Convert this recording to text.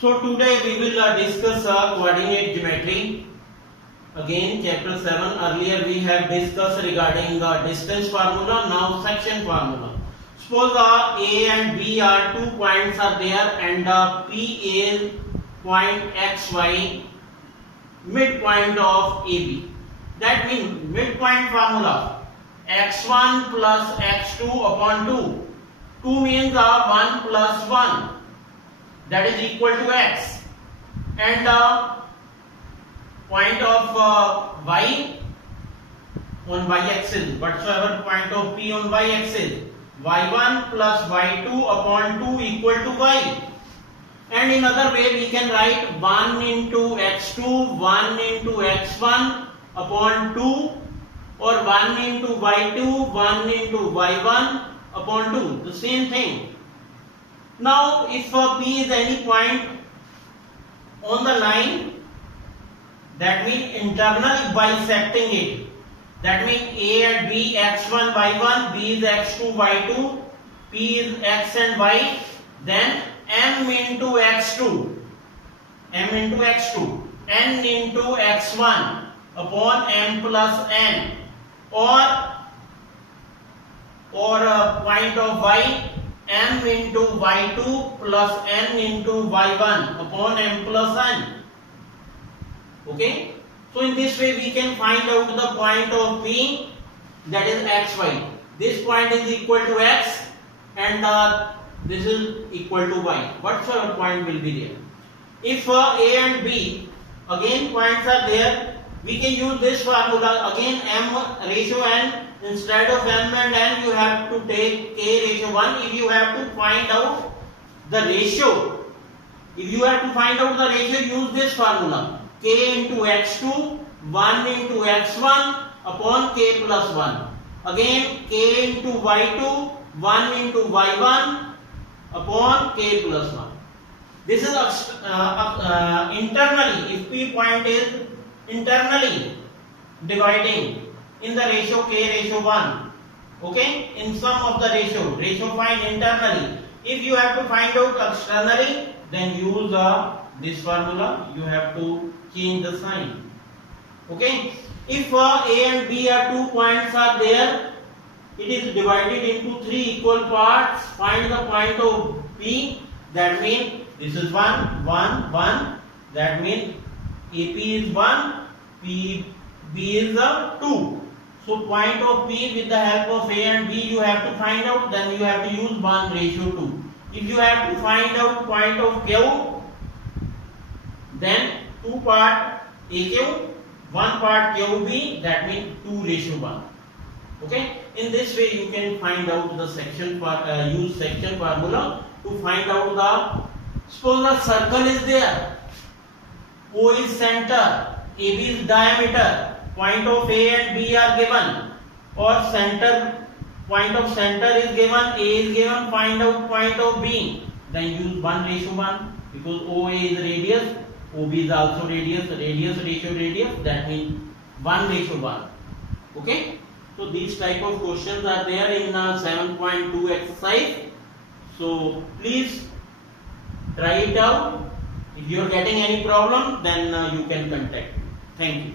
So today we will discuss coordinate geometry. Again, chapter 7. Earlier we have discussed regarding distance formula. Now section formula. Suppose A and B are 2 points are there, and P is point XY, midpoint of AB. That means midpoint formula x1 plus x2 upon 2. 2 means 1 plus 1. That is equal to x, and point of y on y-axis, whatsoever point of P on y-axis, y1 plus y2 upon 2 equal to y. And in other way we can write 1 into x2, 1 into x1 upon 2, or 1 into y2, 1 into y1 upon 2, the same thing. Now if P is any point on the line, that means internally bisecting it, that means A and B, x1 y1, B is x2 y2, P is x and y, then m into x2, m into x2, n into x1 upon m plus n, or point of y, m into y2 plus n into y1 upon m plus n. Okay, so in this way we can find out the point of P, that is xy. This point is equal to x, and this is equal to y. Whatsoever point will be there. If A and B again points are there, we can use this formula again, m ratio n. Instead of m and n, you have to take k ratio 1. If you have to find out the ratio, use this formula, k into x2, 1 into x1 upon k plus 1. Again k into y2, 1 into y1 upon k plus 1. This is internally, if P point is internally dividing in the ratio k ratio 1. Okay, in sum of the ratio find internally. If you have to find out externally, then use this formula. You have to change the sign. Okay, if A and B are 2 points are there, it is divided into 3 equal parts. Find the point of P. That means this is 1, 1, 1. That means AP is 1, PB is 2. So point of P with the help of A and B you have to find out. Then you have to use 1 ratio 2. If you have to find out point of Q, then 2 part AQ, 1 part QB. That means 2 ratio 1. Okay. In this way you can find out the section use section formula to find out the. Suppose the circle is there. O is center, AB is diameter. Point of A and B are given, or point of center is given, A is given, find out point of B. Then use 1 ratio 1, because OA is radius, OB is also radius ratio radius, that means 1 ratio 1. Okay, so these type of questions are there in 7.2 exercise. So please try it out. If you are getting any problem, then you can contact me. Thank you.